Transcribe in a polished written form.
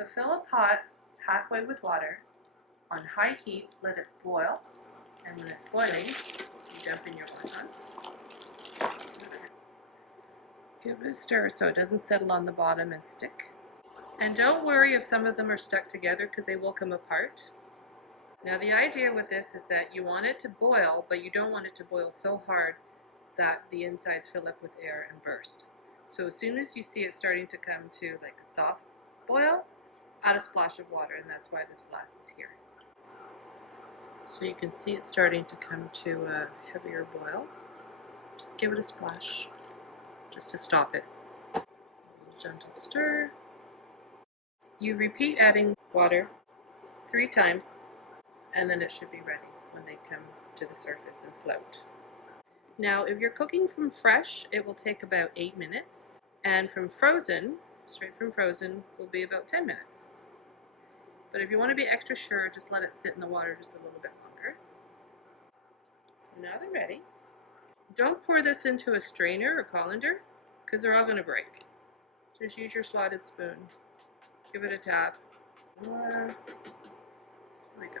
So fill a pot halfway with water. On high heat, let it boil, and when it's boiling, you dump in your wontons. Give it a stir so it doesn't settle on the bottom and stick. And don't worry if some of them are stuck together because they will come apart. Now the idea with this is that you want it to boil, but you don't want it to boil so hard that the insides fill up with air and burst. So as soon as you see it starting to come to like a soft boil, add a splash of water, and that's why this glass is here. So you can see it starting to come to a heavier boil. Just give it a splash, just to stop it. A little gentle stir. You repeat adding water 3 times, and then it should be ready when they come to the surface and float. Now, if you're cooking from fresh, it will take about 8 minutes, and from frozen, straight from frozen, will be about 10 minutes. But if you want to be extra sure, just let it sit in the water just a little bit longer. So now they're ready. Don't pour this into a strainer or colander, because they're all going to break. Just use your slotted spoon. Give it a tap. There we go.